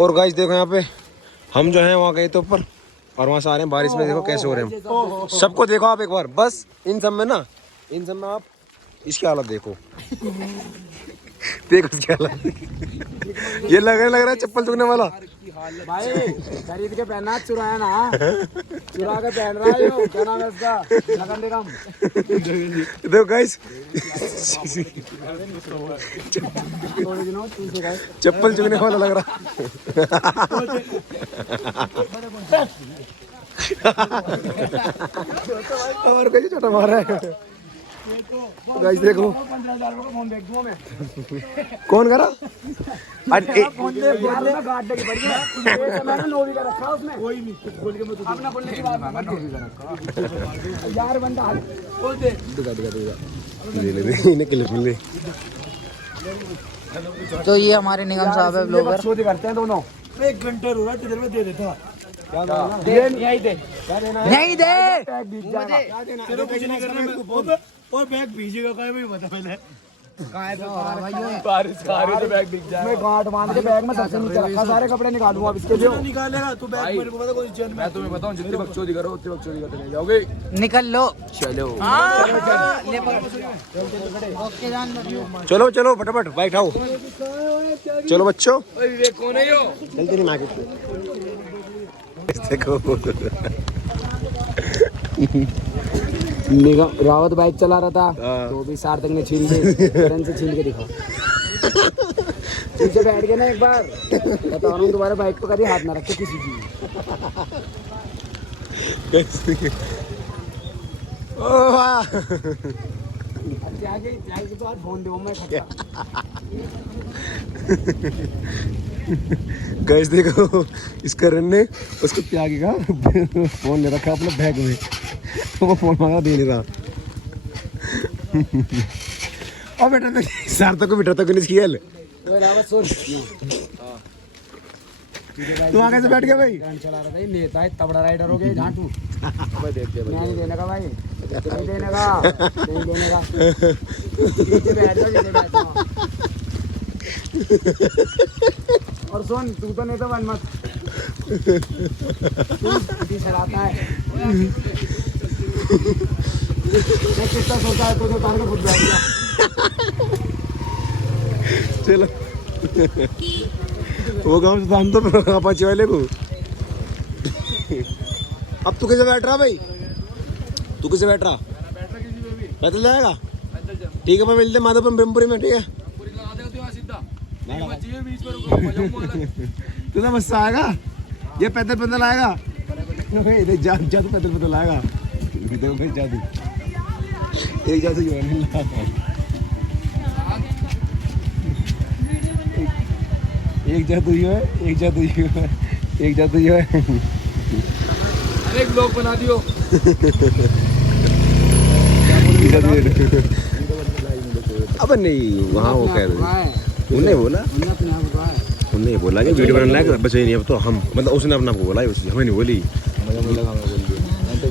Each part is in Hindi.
और गाइस देखो यहाँ पे हम जो हैं वहाँ गए तो ऊपर और वहाँ से आ रहे हैं बारिश में। देखो कैसे हो रहे हैं हम। सबको देखो आप एक बार, बस इन सब में ना, इन सब में आप इसकी हालत देखो। देखो इसकी हालत। ये लग रहा है चप्पल चुगने वाला। भाई खरीद के पहना, चुराया ना, चुरा के पहन रहा है यो, क्या नाम है उसका, लगन निगम। देखो गाइस चप्पल चुगने वाला लग रहा। और कैसे छोटा मार रहा है गाइस देखो। कौन करा? तो ये हमारे निगम साहब है ब्लॉगर। करते हैं दोनों। 1 घंटा रो रहा है, तेरे में दे देता। नहीं दे, नहीं दे। तेरे कुछ नहीं करना है, और बैग भीजेगा क्या मुझे बता पहले। बारिश खा रही तो बैग दिख जाए। मैं गांठ बांध के बैग में सबसे नीचे रखा, सारे कपड़े निकालूंगा अब इसके लिए। निकालेगा तू बैग, मेरे को पता कोई चैन। मैं तुम्हें बताऊं, जितनी बकचोदी करो उतनी बकचोदी करते नहीं जाओगे। निकल लो। चलो चलो चलो फटाफट बाइक उठाओ। चलो बच्चों, विवेक कौन है यो? चलते नहीं मार्केट। देखो निगम रावत बाइक चला रहा था तो भी सार्थक ने छीन के छीन के दिखा। पीछे बैठ गए ना एक बार, बता रहा हूँ दोबारा बाइक पे कभी हाथ ना रखे किसी की। ओ वाह आगे तो आज फोन दो मैं खत्म। गाइस देखो इस करण ने उसको त्यागी का फोन ले रखा अपने बैग में, तो वो फोन मांगा दे नहीं रहा। और बेटा तो सार्थक को बिठा तक नहीं खेल। तू आगे से बैठ गया भाई। चला रहा था ये नेता है, तबड़ा राइडर हो गए झांटू। नहीं देने का भाई, नहीं देने का, नहीं देने का। नीचे बैठ जाओ, नीचे बैठ जाओ। और सुन, तू तो नहीं तो बन मत, तू चलाता है। मैं कितना सोचा है तुझे, तार के खुद बैठ गया। चलो वो गाँव से हम तो अपाचे वाले को। अब तू कैसे बैठ रहा भाई? तू कैसे बैठ रहा? पैदल जाएगा? ठीक है, मैं मिलते माधवपुर ब्रह्मपुरी में। ठीक है, तू ना मस्त आएगा, ये पैदल पैदल आएगा। जादू पैदल पैदल आएगा। देखो भाई जादू, एक जादू ही एक जादू ही है, एक जादू ही है, एक जादू ही है। अरे ब्लॉग बना दियो। अब नहीं, वहाँ वो कह रहे, उन्हें बोला कि वीडियो बनाना है, बस ये नहीं। अब तो हम मतलब उसने अपना बोला है, हमें नहीं बोली।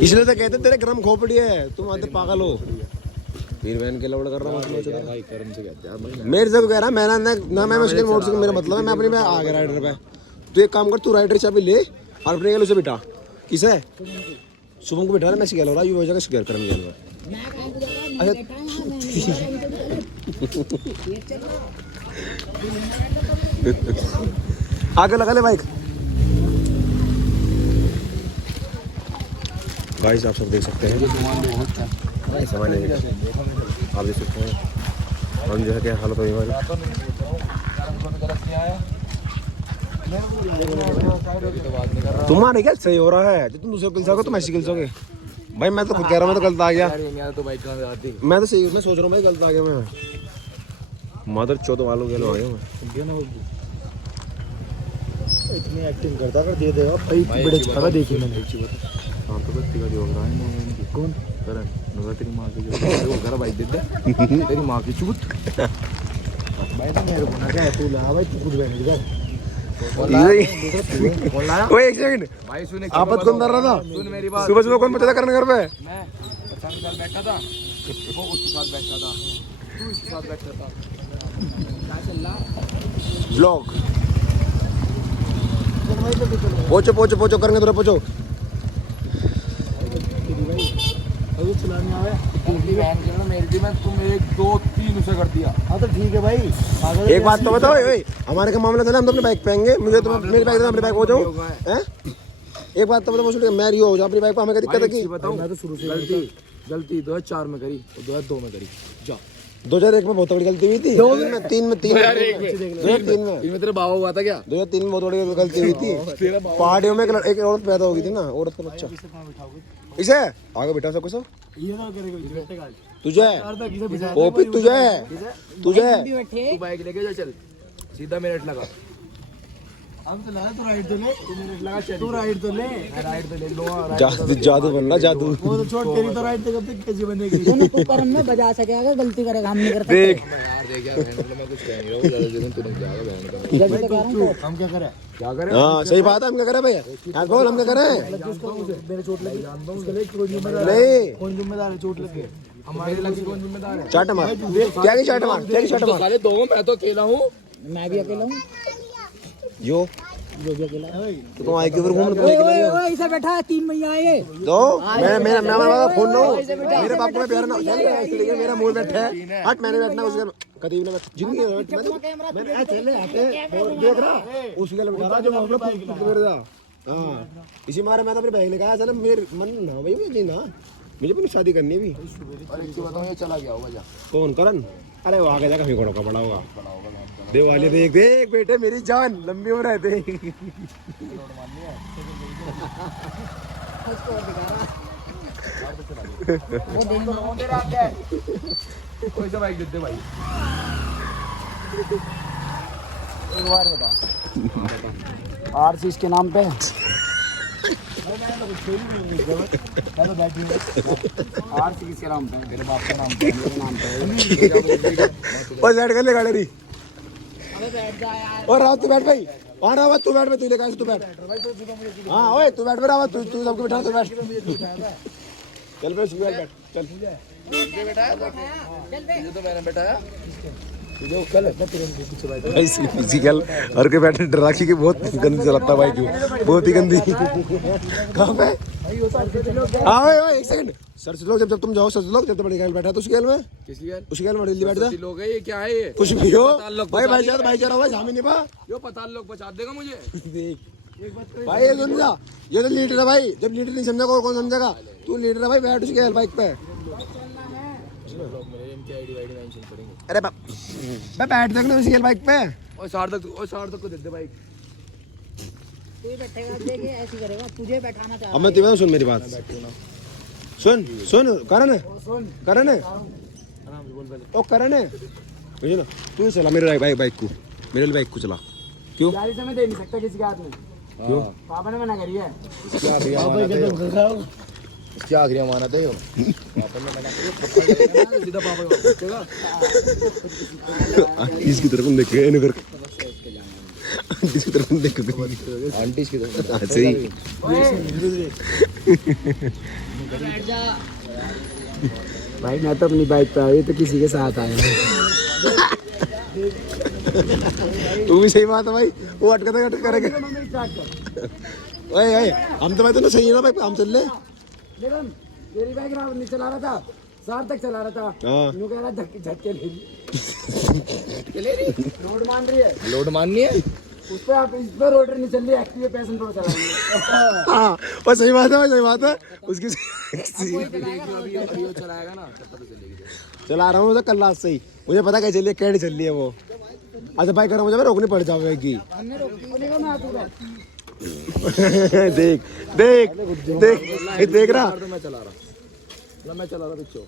इसलिए तो कहते तेरे गरम खोपड़ी है, तुम आते पागल हो। फिर बहन के लौड़ कर रहा हूँ मेरे से कह रहा मैं ना मैं मुश्किल मोड से, मेरा मतलब है मैं अपनी में आ गया राइडर पे। तू एक काम कर, तू राइडर चाबी ले और अपने गल उसे बिठा। किसे? शुभम को बिठा रहा, मैं सिगल हो रहा यू वजह का सिगल करम गया। आगे लगा ले बाइक। गाइस आप सब देख सकते हैं, सामान आप देख सकते हैं हम जो है क्या हालत हुई हमारी। तुम्हारे क्या सही हो रहा है? जो तुम दूसरे किल सको तुम ऐसी किल सोगे भाई। मैं तो खुद कह रहा हूँ, मैं तो गलत आ गया। मैं तो सही, मैं सोच रहा हूँ भाई गलत आ गया मैं। मदर चौदह वालों के लोग आ गया मैं। इतनी एक्टिंग करता कर दे देगा भाई बड़े छावा देखी मैंने। हां तो बस तिका हो रहा है कौन करण नगर तेरी मां की जो घर भाई दे दे तेरी मां की चूत भाई तो मेरे को ना क्या तू ला भाई, तू खुद बैठ जा। ओए एक सेकंड भाई सुन, आपत कौन कर रहा था? सुन मेरी बात। सुबह सुबह कौन बचा करने घर पे? मैं पचास साल बैठा था, वो उसके साथ बैठा था, तू उसके साथ बैठा था। क्या चल रहा ब्लॉग पोचो पोचो पोचो करेंगे थोड़ा पोचो। अभी चलाने आवे मेरे भी मैं तुम 1 2 3 उसे कर दिया। हाँ तो ठीक है भाई। एक बात तो बताओ, हमारे का मामला था ना, हम तो अपने बाइक पे आएंगे, मुझे तो मेरी बाइक अपनी बाइक हो जाऊँ। एक बात तो बताओ, मैं रियो हो जाऊँ अपनी बाइक पे, हमें क्या दिक्कत है कि बताऊँ? मैं तो शुरू से गलती 2004 में करी और 2002 में करी। जा 2001 में बहुत बड़ी गलती हुई थी, 3 में तेरे बाबा हुआ था क्या? 2003 में बहुत बड़ी गलती हुई थी। पहाड़ियों में एक औरत पैदा हो गई थी ना, औरत का बच्चा। इसे आगे बैठा सब कुछ तुझे ओपी तुझे तू बाइक लेके जा, चल सीधा मिनट लगा। हम तो लगा तो राइड तो ले, तू मिनट लगा, चल तू राइड तो ले लो। जादू जादू बन रहा जादू। वो तो छोड़, तेरी तो राइड कब तक कैसी बनेगी? तूने तू पर में बजा सकेगा, गलती करेगा, हम नहीं करते। देख यार देख यार, मैं कुछ कह नहीं रहा हूं, ज्यादा दिन तुरंत जाएगा बहन का। हम क्या करें? क्या करें? हाँ सही बात है, हम क्या करें भैया? यार बोल हम क्या करें? मेरे चोट लगी, जानता हूं उसके लिए कौन जिम्मेदार है? नहीं कौन जिम्मेदार है चोट लगी? हमारे लगी कौन जिम्मेदार है? चाट मार, क्या की चाट मार, क्या की चाट मार? साले दो, मैं तो अकेला हूं। मैं भी अकेला हूँ, यो जो भी अकेला है। तो तुम आए क्यों फिर घूमने के लिए? ओए इसे बैठा है 3 महीना ये। दो मैं फोन लो, मेरे बाप को मैं प्यार ना लेकिन मेरा मूड बैठा है। हट, मैंने बैठना उसके करीब ना जिंदगी मैंने चले हटे देख रहा उसके लिए बैठा रहा जो हम लोग मेरे दा। हां इसी मारे मैं तो अपनी बाइक लेके आया। चलो मेरे मन ना भाई जी ना, मुझे भी शादी करनी है भी। अरे इसको बताओ, ये चला गया होगा जा। कौन करण? अरे वो आगे जाकर कहीं का बड़ा होगा। देवाली देख देख बेटे, मेरी जान लंबी उम्र है देख। कोई सा बाइक दे भाई। एक बार बता, आरसी इसके नाम पे आरसी किसके नाम पे? तेरे बाप के नाम पे, मेरे नाम पे। और बैठ कर ले गाड़ी। और रावत तू बैठ भाई, वहाँ रावत तू बैठ, मैं तू लेकर तू बैठ। हाँ ओए तू बैठ रावत, तू सबको बैठा, तू बैठ। चल भाई बैठ बैठ चल। तो मैंने बैठाया फिजिकल और के बैठे डराकी की बहुत गंदी चलाता भाई, क्यों बहुत ही गंदी। कहाँ पे? हाँ ओए एक सेकंड, सर से लोग जब तुम जाओ, सर लोग जब तो बड़ी गाड़ी बैठा तो उस गेल में, किसी का उस गेल में दिल्ली बैठ जा। लोग है ये, क्या है ये? कुछ भी हो भाई, भाईचारा हुआ झामी नहीं पा। यो पता लोग बचा देगा मुझे। देख भाई ये समझा, ये तो लीडर है भाई, जब लीडर नहीं समझेगा और कौन समझेगा? तू लीडर है भाई, बैठ उसके बाइक पे। अरे मैं बैठ देखना उसकी बाइक पे। और सार्थक को दे दे बाइक। तू बैठेगा, देखे ऐसी करेगा, तुझे बैठाना चाह अब मैं तुम्हें सुन मेरी बात, सुन सुन करण है, करण है, ओ करण है, मुझे ना तू चला मेरे बाइक को, मेरे बाइक को चला। क्यों? गाड़ी से मैं दे नहीं सकता किसी के हाथ में। क्यों? पापा ने मना करी है। क्या आखिरी अमानत है यो? पापा ने मना करी, सीधा पापा को पूछेगा। इसकी तरफ देख के इन्हें कर, इसकी तरफ देख के आंटी की तरफ सही। भाई मैं तो अपनी बाइक पे आया, तो किसी के साथ आया। तू भी सही बात है भाई, वो अटक करेंगे। ओए ओए हम तो भाई तो सही है ना भाई, हम चल ले। देखो मेरी बाइक रावत नहीं चला रहा था, सार्थक चला रहा था। हाँ यूं कह रहा झटके ले ली। रोड मान रही है, लोड माननी है उस पे आप इस पे रोड नहीं चल रही, एक्टिव पैसेंजर रोड चला रही है। हाँ वो सही बात है भाई, सही बात है उसकी। चलाएगा ना तब पता चलेगी। चला रहा हूँ कल रात से ही, मुझे पता कैसे चल रही है, कैसे चल रही है वो। अच्छा भाई करो, मुझे रोकनी पड़ जाएगी। देख देख देख देख रहा, मैं चला रहा पिछो।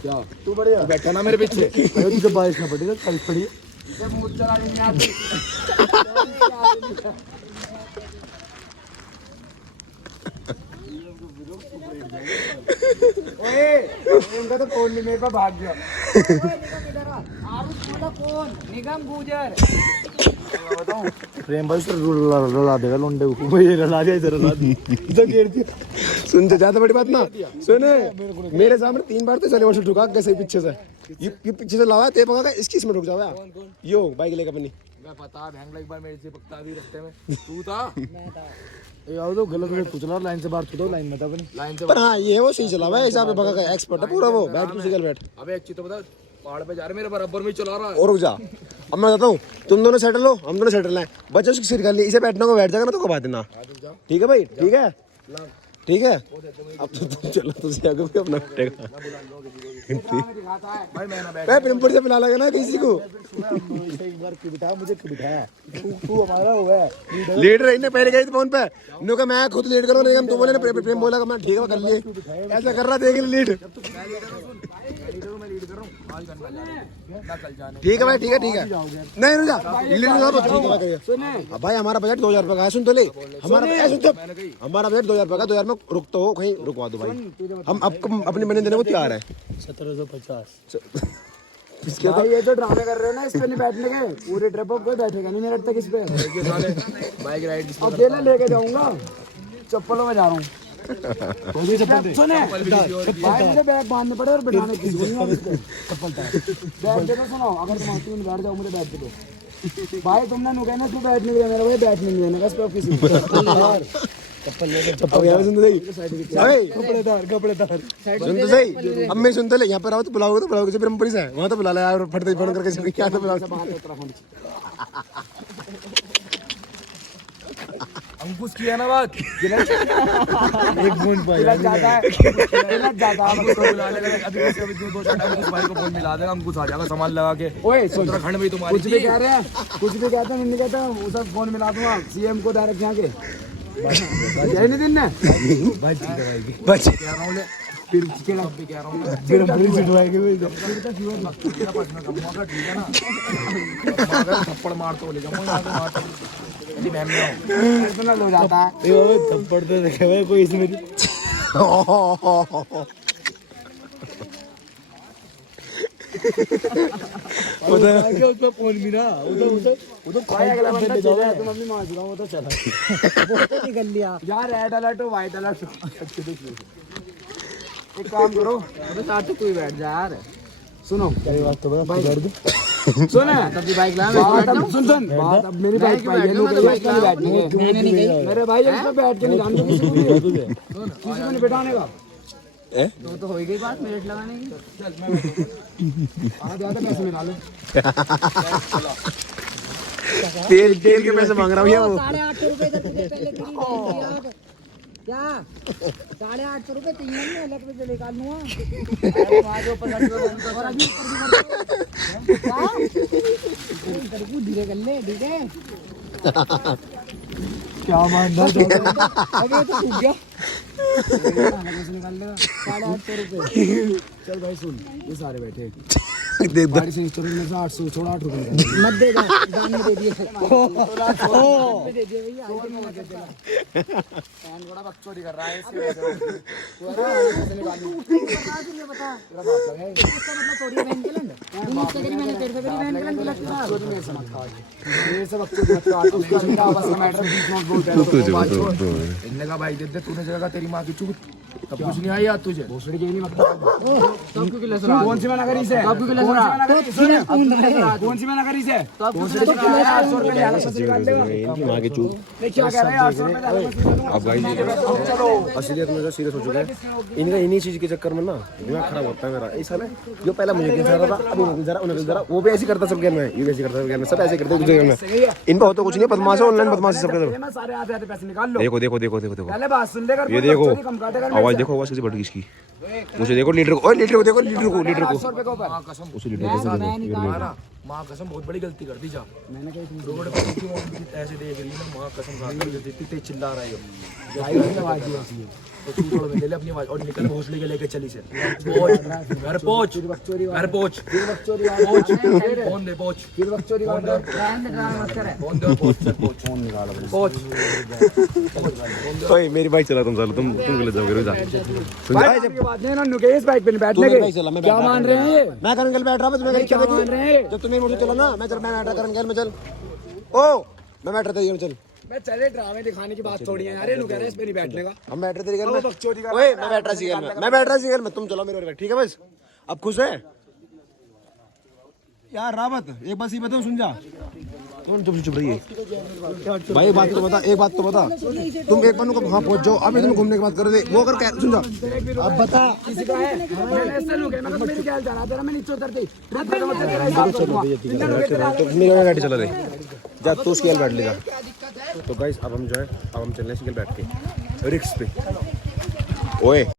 क्या तू बढ़िया बैठा ना मेरे पीछे? तुझे बारिश ना पड़ी तो कल पड़ी। उनका तो फोन नहीं, मेरे पास भाग गया। निगम गुजर प्रेम भाई रुला देगा लोंडे को, ये रुला दिया इधर रुला दी इधर गिर दिया। सुन, ज्यादा बड़ी बात ना सुन, मेरे सामने 3 बार तो चले वर्ष ठुका कैसे पीछे से। ये पीछे से लावा तेरे पका इसकी इसमें रुक जाओ यार। यो बाइक लेकर अपनी मैं पता भैंग एक बार मेरे से पकता भी रस्ते में तू था मैं था यार तो गलत में कुछ ना लाइन से बाहर तो लाइन में था अपनी लाइन से पर हाँ ये वो सही चला हुआ है ऐसा पे भगा का एक्सपर्ट है पूरा वो बैठ तू सिकल बैठ अबे एक चीज तो बता पहाड़ पे जा रहे मेरे बराबर में ही चला रहा है और रुक जा। अब मैं बताता हूँ तुम दोनों सेटल हो हम दोनों सेटल हैं बच्चों उसकी सीट कर ली इसे बैठने को बैठ जाएगा ना तो कब देना ठीक है भाई ठीक है ठीक है अब तो तुम चलो तुझे आगे भी अपना बैठेगा भाई मैं ना बैठ मैं पिंपल से पिला लगा ना किसी को एक बार क्यों बिठाया मुझे क्यों बिठाया तू हमारा हो गया लीड रही ने पहले गई थी फोन पे नो का मैं खुद लीड करूँ नहीं तो बोले ना प्रेम बोला मैं ठीक है कर लिए ऐसा कर रहा देख लीड ठीक है भाई ठीक है नहीं रुक जा लीड अब भाई हमारा बजट 2000 रुपए का है सुन तो ले हमारा सुन तो हमारा बजट 2000 रुपए का 2000 में रुक तो हो कहीं रुकवा दो भाई हम अब अपने महीने देने को तैयार है 1750 इसके भाई ये तो ड्रामे कर रहे हो ना इस पे नहीं बैठने के पूरे ट्रिप पर कोई बैठेगा नहीं मेरे तक इस पे बाइक राइड अकेले लेके जाऊंगा चप्पलों में जा रहा हूँ सुने भाई मुझे बैग बांधने पड़े और बिठाने की चप्पल बैग दे दो सुनो अगर तुम तीन बैठ जाओ मुझे बैग दे दो भाई तुमने नु कहना तू बैठने के लिए मेरा भाई बैठने नहीं देने का इस पे किसी चप्पल ले अब यहाँ पे सुन तो सही कपड़ेदार सुन तो सही अब मैं सुन तो ले यहाँ पर आओ तो बुलाओगे किसी ब्रह्मपुरी से वहाँ तो बुला ले यार फटते फोन करके क्या तो बुलाओ अंकुश की है ना बात एक बूंद पाई जाता है अंकुश को बुला लेगा अभी अभी दो चार अंकुश भाई को फोन मिला देगा अंकुश आ जाएगा सामान लगा के ओए उत्तराखंड में तुम्हारी कुछ भी कह रहे हैं कुछ भी कहते हैं नहीं कहता उसे फोन मिला दूंगा सीएम को डायरेक्ट यहाँ के यही नहीं दिन ने बच कह रहा हूँ ले फिर के लिए भी कह रहा हूँ ब्रह्मपुरी से ढुआएंगे ठीक है ना थप्पड़ मार तो ले जाऊंगा मैम में इतना लो जाता है थप्पड़ तो देखे हुए कोई इसमें उसमें फोन मिला उधर भाई अगला बंदा चला है तुम अपनी मां चुका वो तो चला वो तो निकल लिया यार रेड अलर्ट हो व्हाइट अलर्ट एक काम करो अबे साथ तो कोई बैठ जा यार सुनो तेरी बात तो बता बैठ दे सुन तभी बाइक ला सुन बात अब मेरी बाइक पे ये लोग बैठने मैंने नहीं गई मेरे भाई इस पे बैठ के नहीं जानते किसी को नहीं बैठाने का तो हो ही गई बात मिनट लगाने की आज ज्यादा पैसे मिला लो तेल के पैसे मांग रहा हूँ ये वो 850 रुपए का तुझे पहले तेरी नहीं थी क्या 850 रुपए 3 महीने अलग पे निकाल लूंगा और अभी ऊपर धीरे कर ले ठीक है क्या मानना अबे तो टूट गया निकाल लेगा 850 रुपए चल भाई सुन ये सारे बैठे देख बारिश इंस्टॉलमेंट में से 800 छोड़ा 8 रुपए मत दे दान में दे दिए दे दिए भैया फैन थोड़ा बकचोदी कर रहा है इसकी वजह से तू बता उसका मतलब थोड़ी बहन के लंड तुम उससे करी मैंने तेरे से करी बहन के लंड लगता बकचोदी में से मत खाओ ये सब बकचोदी मत खाओ उसका भी आपस में मैटर बीच में बोलते हैं इनने का भाई दे दे तूने जगह तेरी माँ की चूत तब कुछ नहीं आई याद तुझे भोसड़ी के नहीं मत खाओ तब क्यों किले सुना कौन सी मना करी से तब क्यों किले सुना कौन सी मना करी से तब भोसड़ी के 800 रुपए ज्यादा पैसे निकाल देगा माँ की चूत नहीं क्या कह रहे हैं 800 रुपए ज्यादा पैसे निकाल अब भाई चलो असलियत में जो सीरियस हो चुका है इनका इन्हीं चीज के चक्कर में ना दिमाग खराब होता है मेरा ऐसा ना जो पहला मुझे गिल रहा था अब उन्हें जरा उन्हें जरा वो भी ऐसे करता सब गेम में ये भी ऐसे करता सब गेम में सब ऐसे करते दूसरे गेम में इन पर होता कुछ नहीं बदमाश ऑनलाइन बदमाशी सब कर मैं सारे आधे आधे पैसे निकाल लो देखो देखो देखो देखो देखो पहले बात सुन लेकर ये देखो आवाज देखो आवाज कैसे बढ़ गई इसकी मुझे देखो लीटर को लीटर को देखो लीटर को 800 रुपए के ऊपर माँ कसम उसे लीटर को मारा माँ कसम बहुत बड़ी गलती कर दी जा मैंने कही रोड पे क्यों ऐसे देख रही है माँ कसम खा कर देती तेज चिल्ला रहा है ये भाई की आवाज ही ऐसी है तो तू थोड़ा ले ले अपनी आवाज और निकल भोसले के लेके चली से पहुंच घर पहुंच घर पहुंच फिर बकचोदी पहुंच फोन दे पहुंच फिर बकचोदी फोन दे रहने ड्रामा मत करे फोन दे पहुंच फोन निकाल पहुंच ओए मेरी बाइक चला तुम गलत जाओगे रुक जा सुन भाई जब बात नहीं ना नुकेश बाइक पे नहीं बैठने के क्या मान रहे हैं ये मैं करन गल बैठ रहा हूं तुम्हें क्या मान रहे हैं जब तुम मेरे मुझे चलो ना मैं मैटर करन गल में चल ओ मैं मैटर तेरी चल मैं चले ड्रामे दिखाने की बात थोड़ी है यार ये नु कह रहे हैं इस पे नहीं बैठने का हम मैटर तेरी गल में बकचोदी कर ओए मैं बैठ रहा सी गल में ठीक है बस अब खुश है यार रावत एक बात ही बताऊं, सुन जा। तुम चुप रहिए भाई, बात तो बता, एक बात तो बता। तुम एक बार को वहाँ पहुंच जाओ, अभी तुम घूमने की बात कर रहे थे, वो अगर कह सुन जा। अब बता किसी का है, मैंने ऐसे लोग है, मैं मेरी क्या जाना तेरा, मैं नीचे उतरती ट्रिप पे मत तेरा हिसाब करूंगा। मेरा गाड़ी चला रहे जा, तू उसकी बैठ ले जा। तो गाइस अब हम जो है, अब हम चलने बैठ के रिक्स पे। ओए